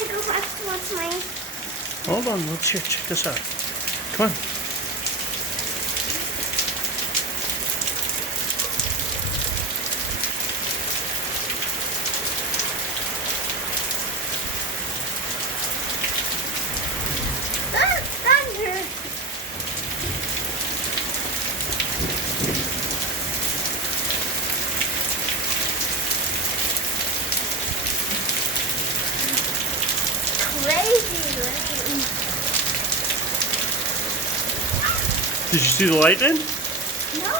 to go back to watch my... Hold on, let's check this out. Come on. Thunder! Crazy rain. Did you see the lightning? No.